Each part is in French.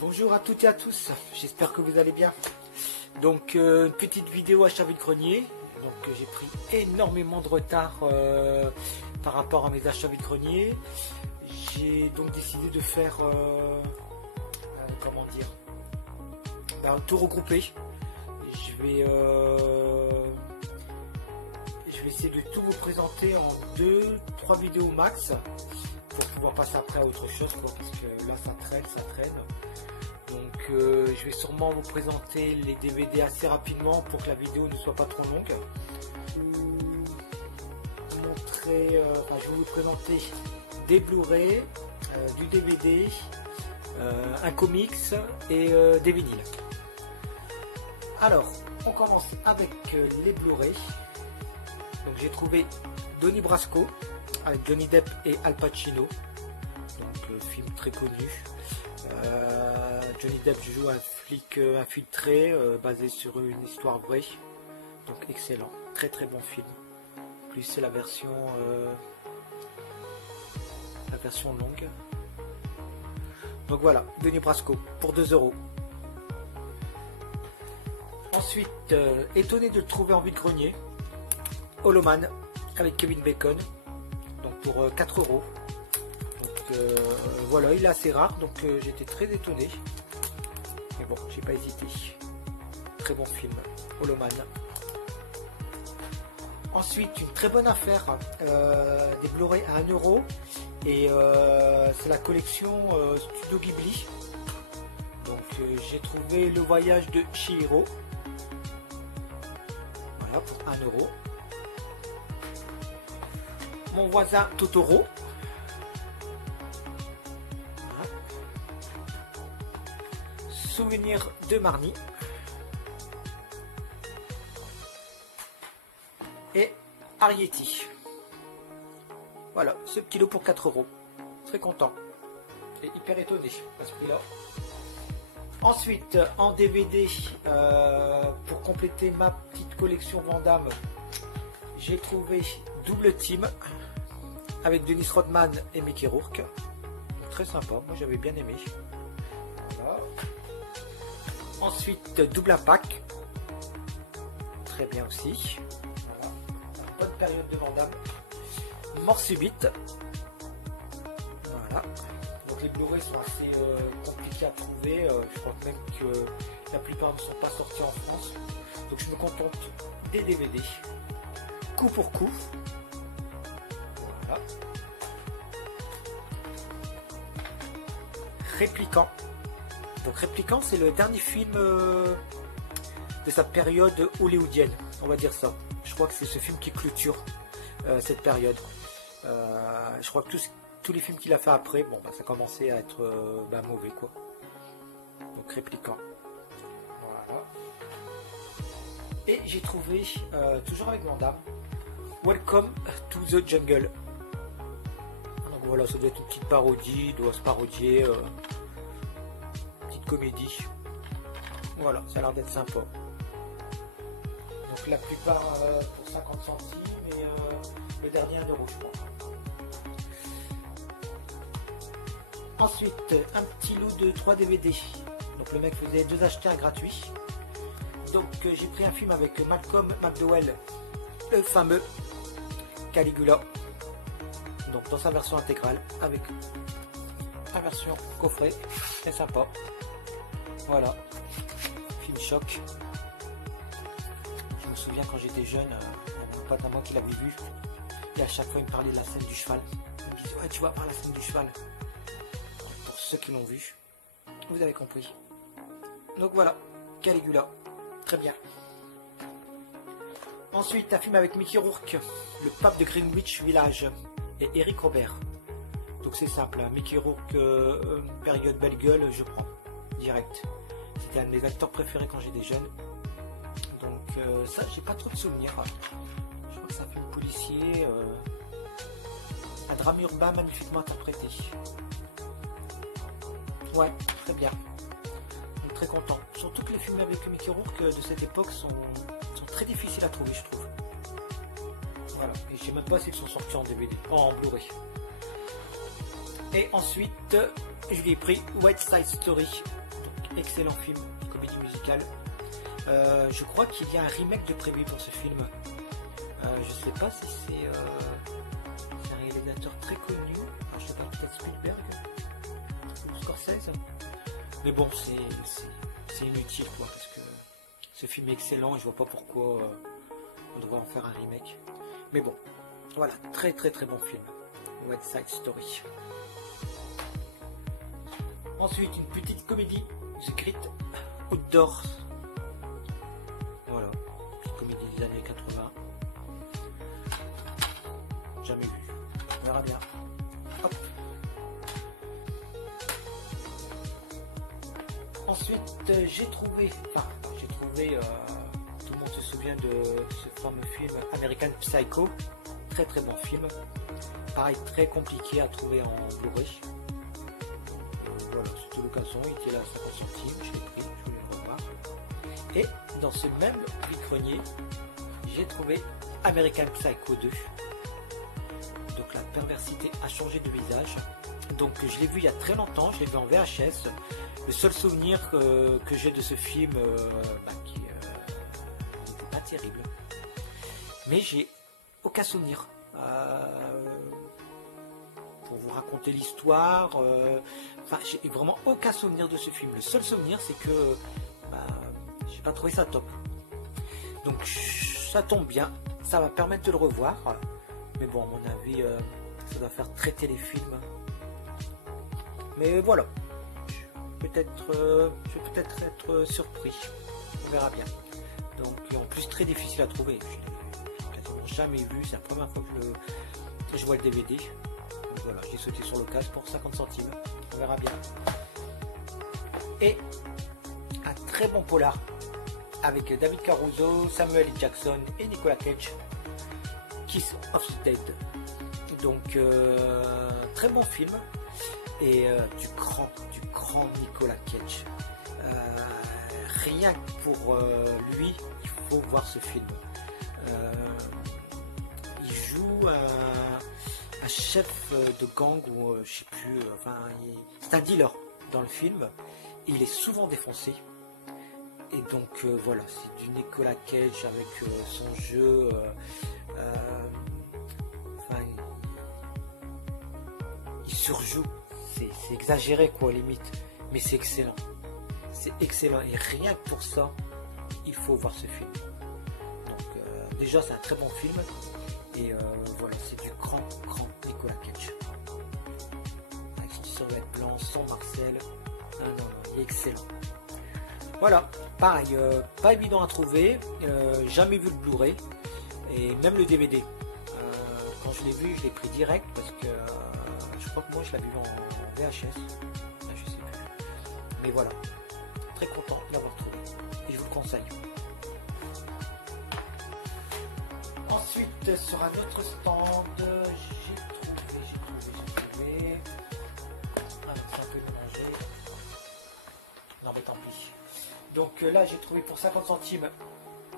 Bonjour à toutes et à tous, j'espère que vous allez bien. Donc une petite vidéo achat vide-grenier. Donc j'ai pris énormément de retard par rapport à mes achats vide-grenier. J'ai donc décidé de faire comment dire, tout regrouper. Je vais essayer de tout vous présenter en 2-3 vidéos max pour pouvoir passer après à autre chose, parce que là ça traîne. Donc je vais sûrement vous présenter les DVD assez rapidement pour que la vidéo ne soit pas trop longue. Je vais vous présenter des Blu-ray, du DVD, un comics et des vinyles. Alors, on commence avec les Blu-ray. Donc j'ai trouvé Donnie Brasco avec Johnny Depp et Al Pacino. Donc film très connu. Johnny Depp joue un flic infiltré basé sur une histoire vraie. Donc excellent, très bon film. Plus c'est la version longue. Donc voilà, Donnie Brasco pour 2 €. Ensuite, étonné de le trouver en vide-grenier, Holoman avec Kevin Bacon, donc pour 4 €. Donc voilà, il est assez rare, donc j'étais très étonné. Mais bon, j'ai pas hésité. Très bon film, Holoman. Ensuite, une très bonne affaire, des Blu-ray à 1 €. Et c'est la collection Studio Ghibli. Donc j'ai trouvé Le Voyage de Chihiro. Voilà, pour 1 €. Mon voisin Totoro. Voilà. Souvenir de Marnie. Et Arrietty. Voilà, ce petit lot pour 4 €. Très content. Et hyper étonné à ce prix-là. Ensuite, en DVD, pour compléter ma petite collection Van Damme, j'ai trouvé Double Team avec Dennis Rodman et Mickey Rourke. Donc, très sympa, moi j'avais bien aimé. Voilà. Ensuite, Double Impact. Très bien aussi. Voilà. Une bonne période de Van Damme. Mort subite. Voilà. Donc les Blu-ray sont assez compliqués à trouver. Je crois même que la plupart ne sont pas sortis en France. Donc je me contente des DVD. Coup pour coup. Voilà. Répliquant. Donc Répliquant, c'est le dernier film de sa période hollywoodienne. On va dire ça. Je crois que c'est ce film qui clôture cette période. Je crois que tous les films qu'il a fait après, bon, ça commençait à être mauvais, quoi. Donc Répliquant. Voilà. Et j'ai trouvé, toujours avec Van Damme, Welcome to the Jungle. Donc voilà, ça doit être une petite parodie, il doit se parodier, petite comédie. Voilà, ça a l'air d'être sympa. Donc la plupart pour 50 centimes et le dernier 1 €, je crois. Ensuite, un petit lot de 3 DVD. Donc le mec faisait 2 acheteurs gratuits. Donc j'ai pris un film avec Malcolm McDowell, le fameux Caligula. Donc dans sa version intégrale, avec la version coffret. Très sympa. Voilà. Film choc. Je me souviens quand j'étais jeune, un pote à moi qui l'avait vu. Et à chaque fois il me parlait de la scène du cheval. Il me disait, ouais, tu vas voir la scène du cheval. Pour ceux qui l'ont vu, vous avez compris. Donc voilà, Caligula, très bien. Ensuite, un film avec Mickey Rourke, le pape de Greenwich Village, et Eric Robert. Donc c'est simple, hein. Mickey Rourke, période belle gueule, je prends, direct. C'était un de mes acteurs préférés quand j'étais jeune. Donc ça, j'ai pas trop de souvenirs. Je crois que c'est un film policier, un drame urbain magnifiquement interprété. Ouais, très bien. Donc, très content. Surtout que les films avec Mickey Rourke de cette époque sont très difficiles à trouver, je trouve. Voilà. Et je sais même pas s'ils sont sortis en DVD, en Blu-ray. Et ensuite, je lui ai pris West Side Story, donc excellent film, comédie musicale. Je crois qu'il y a un remake de prévu pour ce film. Je sais pas si c'est un réalisateur très connu. Alors, je sais pas, peut-être Spielberg ou Scorsese. Mais bon, c'est inutile quoi, parce que ce film est excellent et je vois pas pourquoi on devrait en faire un remake. Mais bon, voilà, très très très bon film, West Side Story. Ensuite, une petite comédie, The Great Outdoors. Voilà, petite comédie des années 80. Jamais vu. On verra bien. Hop. Ensuite, j'ai trouvé, tout le monde se souvient de ce fameux film American Psycho. Très très bon film. Pareil, très compliqué à trouver en Blu-ray. Voilà, c'était l'occasion, il était là à 50 centimes, je l'ai pris, je voulais le revoir. Et dans ce même grenier, j'ai trouvé American Psycho 2. Donc la perversité a changé de visage. Donc je l'ai vu il y a très longtemps, je l'ai vu en VHS. Le seul souvenir que j'ai de ce film, qui n'était pas terrible. Mais j'ai aucun souvenir. Pour vous raconter l'histoire, j'ai vraiment aucun souvenir de ce film. Le seul souvenir, c'est que j'ai pas trouvé ça top. Donc ça tombe bien, ça va permettre de le revoir. Mais bon, à mon avis, ça va faire très téléfilm. Mais voilà, je vais peut-être être surpris. On verra bien. Donc, en plus, très difficile à trouver. Je l'ai quasiment jamais vu. C'est la première fois que je vois le DVD. Donc voilà, j'ai sauté sur l'occasion pour 50 centimes. On verra bien. Et un très bon polar avec David Caruso, Samuel L. Jackson et Nicolas Cage. Kiss of the Dead. Donc très bon film et du grand Nicolas Cage. Rien que pour lui, il faut voir ce film. Il joue un chef de gang ou je sais plus. C'est un dealer dans le film. Et il est souvent défoncé. Et donc voilà, c'est du Nicolas Cage avec son jeu. Il surjoue, c'est exagéré quoi limite, mais c'est excellent et rien que pour ça il faut voir ce film. Donc déjà c'est un très bon film et voilà, c'est du grand Nicolas Cage avec son survêt blanc, son Marcel. Non, il est excellent. Voilà, pareil, pas évident à trouver, jamais vu le Blu-ray et même le DVD. Quand je l'ai vu, je l'ai pris direct parce que je crois que moi je l'avais vu en VHS. Je sais plus. Mais voilà, très content de l'avoir trouvé et je vous le conseille. Ensuite, sur un autre stand, j'ai trouvé. Ah, c'est un peu mélangé. Non, mais tant pis. Donc là, j'ai trouvé pour 50 centimes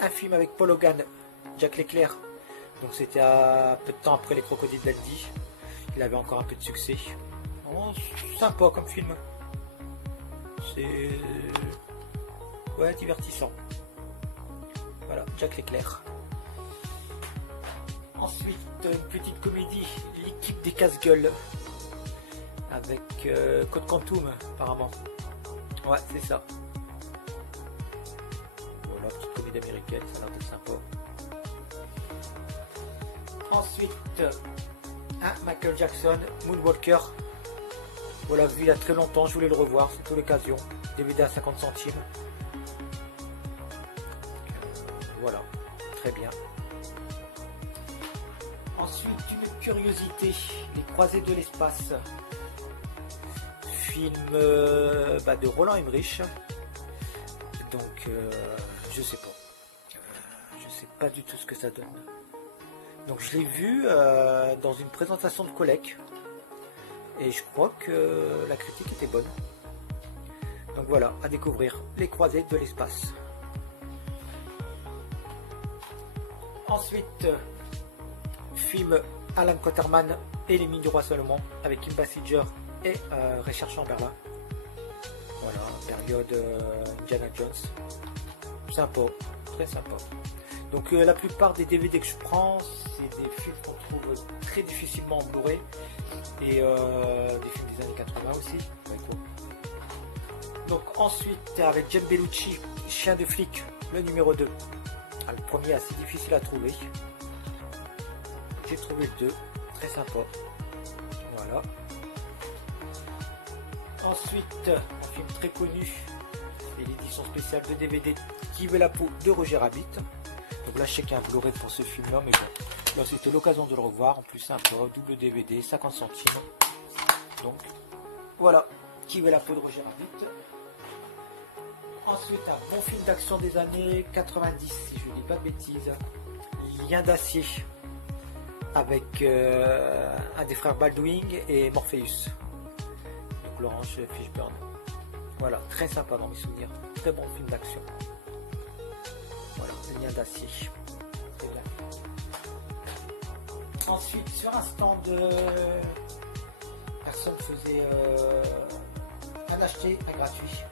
un film avec Paul Hogan, Jack Leclerc. Donc c'était à peu de temps après les Crocodiles Dundee. Il avait encore un peu de succès. Oh, sympa comme film. C'est divertissant. Voilà, Jack Leclerc. Ensuite, une petite comédie, l'équipe des casse-gueules. Avec Code Quantum apparemment. Ouais, c'est ça. Voilà, petite comédie américaine, ça a l'air d'être sympa. Ensuite, Michael Jackson, Moonwalker. Voilà, vu il y a très longtemps, je voulais le revoir, c'est toute l'occasion. DVD à 50 centimes. Voilà, très bien. Ensuite, une curiosité, Les Croisés de l'espace. Film de Roland Emmerich. Donc, je sais pas. Je sais pas du tout ce que ça donne. Donc je l'ai vu dans une présentation de collègue et je crois que la critique était bonne. Donc voilà, à découvrir, Les Croisés de l'espace. Ensuite, film Alan Quaterman et les Mines du Roi Salomon avec Kim Basinger et Recherche en Berlin. Voilà, période Indiana Jones. Sympa, très sympa. Donc la plupart des DVD que je prends, c'est des films qu'on trouve très difficilement en Blu-ray et des films des années 80 aussi. Donc ensuite avec Jim Bellucci, Chien de flic, le numéro 2. Ah, le premier assez difficile à trouver. J'ai trouvé le 2, très sympa. Voilà. Ensuite, un film très connu, et l'édition spéciale de DVD Qui veut la peau de Roger Rabbit. Donc là je sais qu'il y a un Blu-ray pour ce film là, mais bon, là c'était l'occasion de le revoir. En plus c'est un double DVD, 50 centimes. Donc voilà, Qui veut la peau de Roger Rabbit. Ensuite un bon film d'action des années 90, si je ne dis pas de bêtises, Lien d'acier, avec un des frères Baldwin et Morpheus. Donc Laurence Fishburne. Voilà, très sympa dans mes souvenirs. Très bon film d'action. Voilà, Lien d'acier. Très bien. Ensuite, sur un stand, personne faisait un acheté, un gratuit.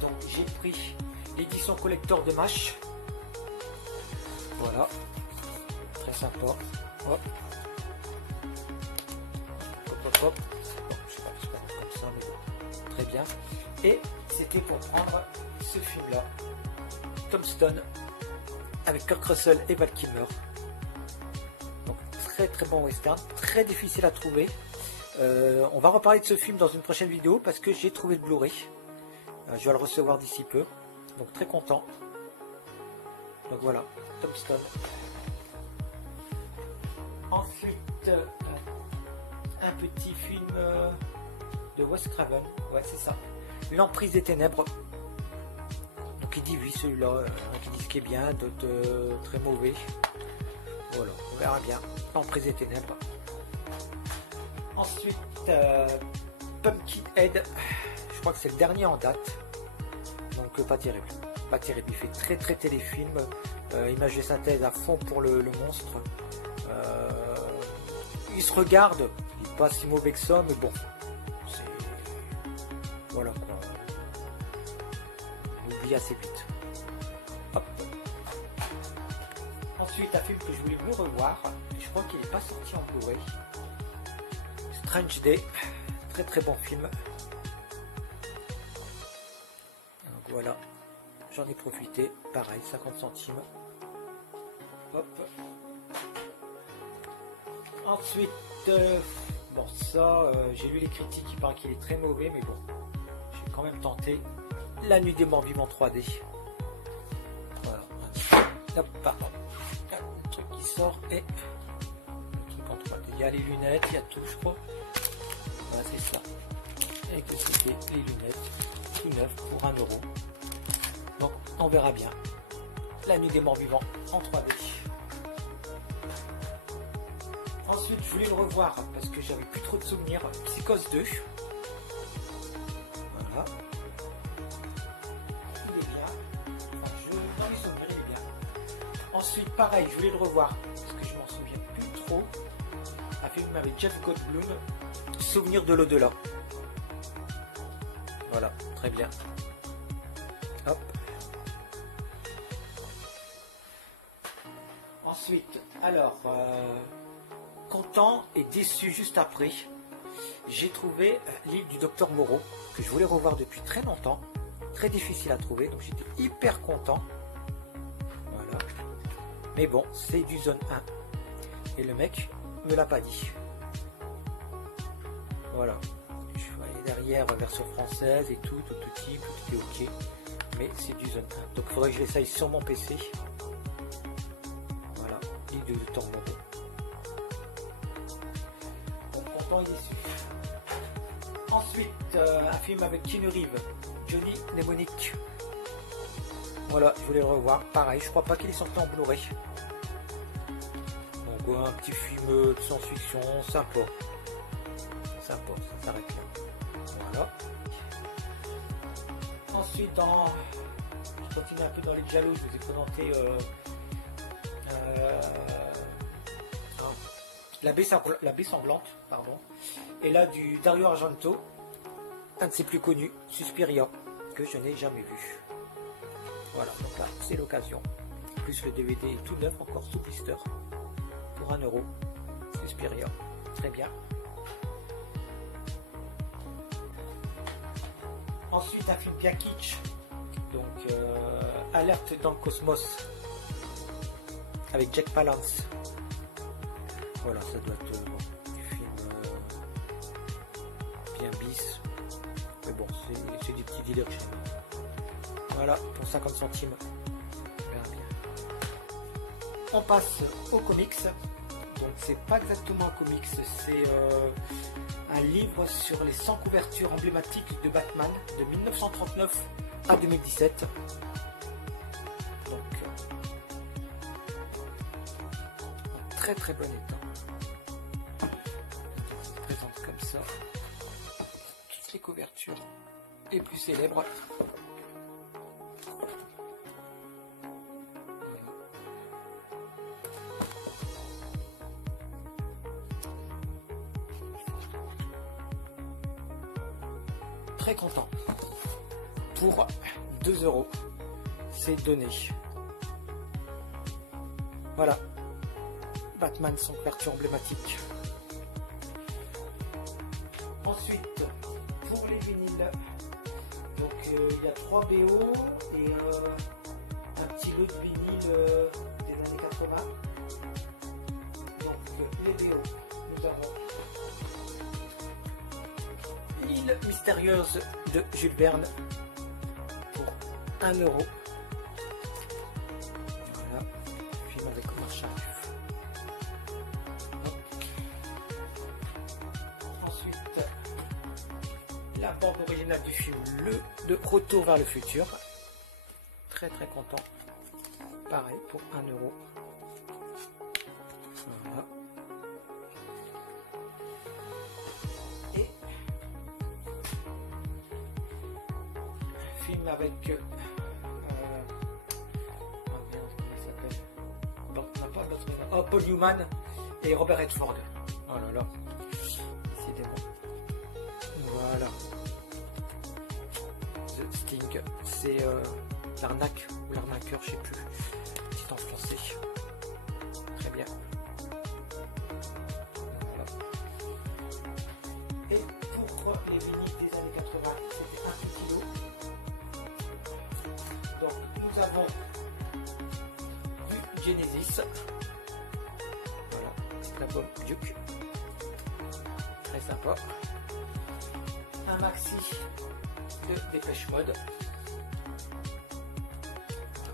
Donc j'ai pris l'édition collector de MASH. Voilà. Très sympa. Hop. Hop, hop, hop. Bon, je sais pas, c'est pas comme ça, mais bon. Très bien. Et c'était pour prendre ce film-là. Tombstone, avec Kurt Russell et Val Kilmer. Donc très très bon western, très difficile à trouver. On va reparler de ce film dans une prochaine vidéo parce que j'ai trouvé le Blu-ray. Je vais le recevoir d'ici peu. Donc très content. Donc voilà, Tombstone. Ensuite, un petit film de Wes Craven. Ouais, c'est ça. L'emprise des ténèbres. Donc il dit oui, celui-là. Qui dit ce qui est bien, d'autres très mauvais. Voilà, on verra bien. L'emprise des ténèbres. Ensuite, Pumpkinhead. Je crois que c'est le dernier en date. Donc pas terrible. Pas terrible. Il fait très très téléfilm. Image de synthèse à fond pour le monstre. Il se regarde. Il n'est pas si mauvais que ça, mais bon. C'est... Voilà quoi. On oublie assez vite. Hop. Ensuite, un film que je voulais mieux revoir. Je crois qu'il n'est pas sorti en Blu-ray. Strange Day. Très très bon film. Donc voilà. J'en ai profité. Pareil, 50 centimes. Hop. Ensuite, bon ça, j'ai lu les critiques, il paraît qu'il est très mauvais, mais bon, j'ai quand même tenté. La Nuit des Morts Vivants 3D. Voilà. Hop, pardon. Le truc qui sort et le truc en 3D. Il y a les lunettes, il y a tout, je crois. Voilà, c'est ça. Avec le CD, les lunettes, tout neuf pour 1 €. Donc, on verra bien. La Nuit des Morts Vivants en 3D. Ensuite, je voulais le revoir parce que j'avais plus trop de souvenirs. Psychose 2. Voilà. Il est bien. Enfin, dans les souvenirs, il est bien. Ensuite, pareil, je voulais le revoir parce que je m'en souviens plus trop. Un film avec Jeff Goldblum, Souvenir de l'au-delà. Voilà, très bien. Hop. Ensuite, alors, content et déçu juste après, j'ai trouvé l'île du Docteur Moreau, que je voulais revoir depuis très longtemps, très difficile à trouver, donc j'étais hyper content. Voilà. Mais bon, c'est du zone 1. Et le mec me l'a pas dit. Voilà. Je voyais derrière version française et tout type, tout était ok. Mais c'est du zone 1. Donc il faudrait que je l'essaye sur mon PC. Voilà, l'île du Docteur Moreau. Il est déçu. Ensuite, un film avec Keanu Reeves, Johnny Mnemonic. Voilà, je voulais le revoir. Pareil, je crois pas qu'il est sorti en Blu-ray. Donc un petit film de science-fiction, sympa. Sympa, ça s'arrête là. Voilà. Ensuite, je continue un peu dans les Giallo, je vous ai présenté La baie sanglante, pardon. Et là du Dario Argento, un de ses plus connus, Suspiria, que je n'ai jamais vu. Voilà, donc là c'est l'occasion. Plus le DVD est tout neuf, encore sous blister, pour 1 €. Suspiria, très bien. Ensuite un film bien kitsch, donc Alerte dans le cosmos, avec Jack Palance. Voilà, ça doit être du film bien bis, mais bon, c'est des petits délires chez nous. Voilà, pour 50 centimes. Bien, bien. On passe aux comics. Donc c'est pas exactement un comics, c'est un livre sur les 100 couvertures emblématiques de Batman de 1939 à 2017. Donc en très très bon état. On se présente comme ça. Toutes les couvertures les plus célèbres. Très content. Pour 2 €, c'est donné. Voilà. Batman, son couverture emblématique. Ensuite, pour les vinyles, donc il y a 3 BO et un petit lot de vinyle des années 80. Donc les BO, nous avons L'île mystérieuse de Jules Verne pour 1 €. Voilà, film avec Omar Sharif. Ensuite, la bande originale du film de Retour vers le futur. Très très content. Pareil pour 1 €. Voilà. Avec oh merde, comment il s'appelle, Paul Newman et Robert Redford. Oh là là, décidément. Voilà. The Sting, c'est l'arnaque ou l'arnaqueur, je sais plus. C'est en français. Très bien. Voilà. Et pour les vinyles des années 80, c'était un petit lot. Donc nous avons du Genesis, voilà, l'album Duke, très sympa, un maxi de Dépêche Mode,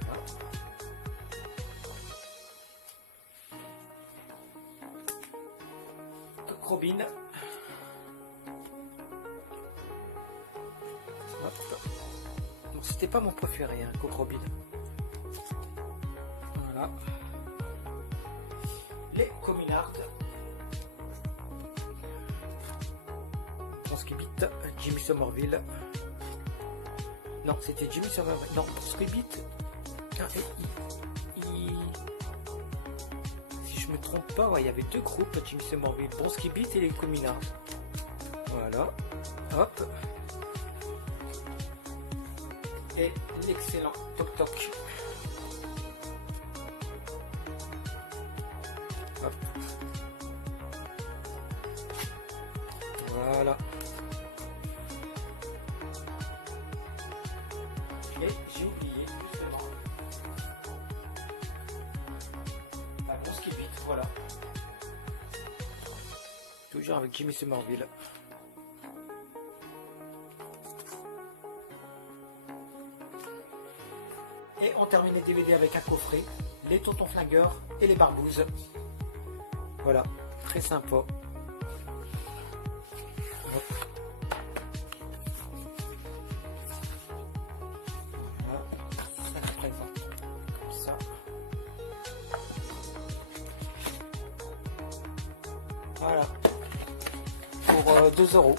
voilà. Coq Robin, hop. C'était pas mon préféré, hein, Coq Robin. Voilà. Les Communards. Bronski Beat, Jimmy Somerville. Non, c'était Jimmy Somerville. Non, Bronski Beat. Si je me trompe pas, ouais, il y avait 2 groupes, Jimmy Somerville, Bronski Beat et les Communards. Voilà. Hop. Et l'excellent Toc Toc. Hop. Voilà. Et j'ai oublié justement la Bronski Beat, voilà. Toujours avec Jimmy Somerville. Et on termine les DVD avec un coffret, les Tontons Flingueurs et les Barbouzes. Voilà, très sympa. Voilà, ça se présente comme ça. Voilà, pour 2 €.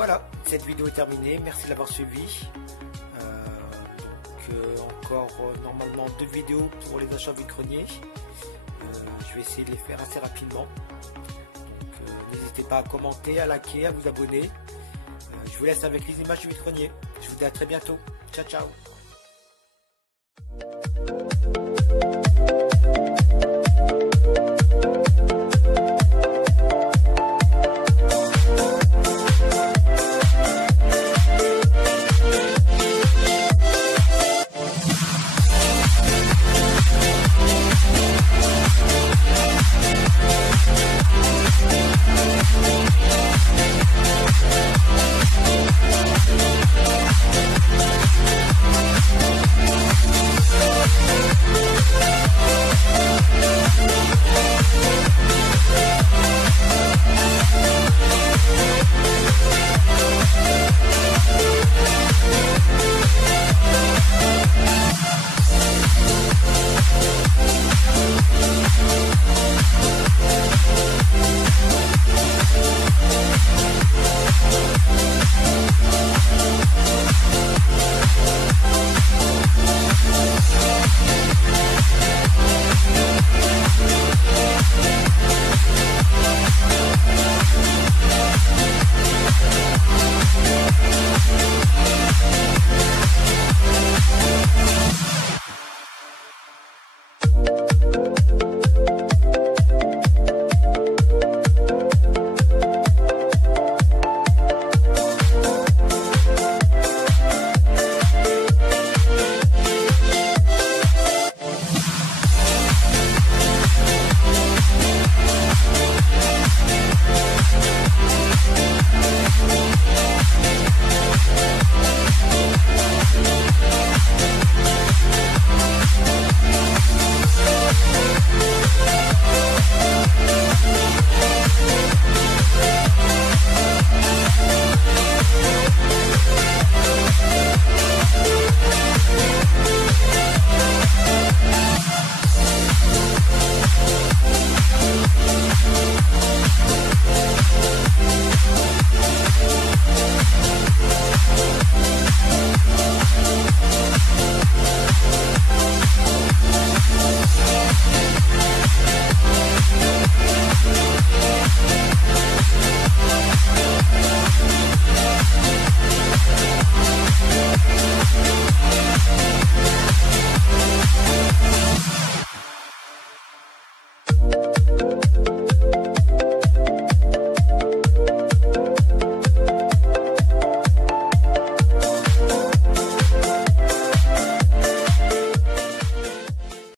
Voilà, cette vidéo est terminée, merci de l'avoir suivi. Encore normalement 2 vidéos pour les achats vitroniers. Je vais essayer de les faire assez rapidement. N'hésitez pas à commenter, à liker, à vous abonner. Je vous laisse avec les images du vitronier. Je vous dis à très bientôt. Ciao ciao.